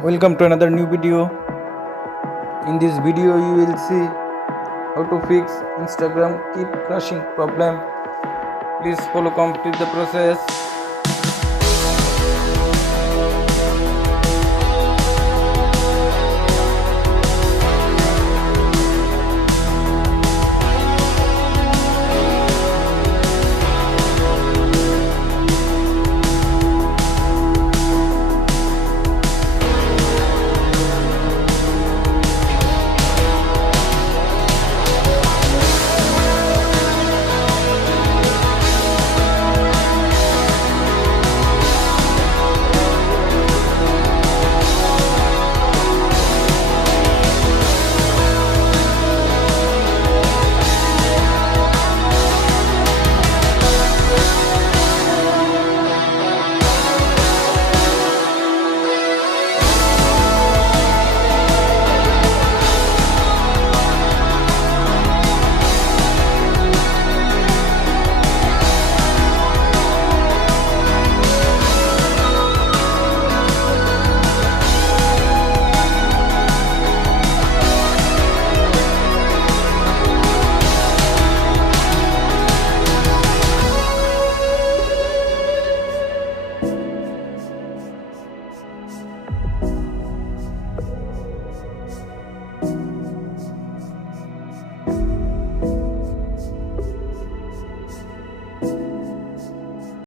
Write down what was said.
Welcome to another new video. In this video you will see how to fix Instagram keep crashing problem. Please follow complete the process.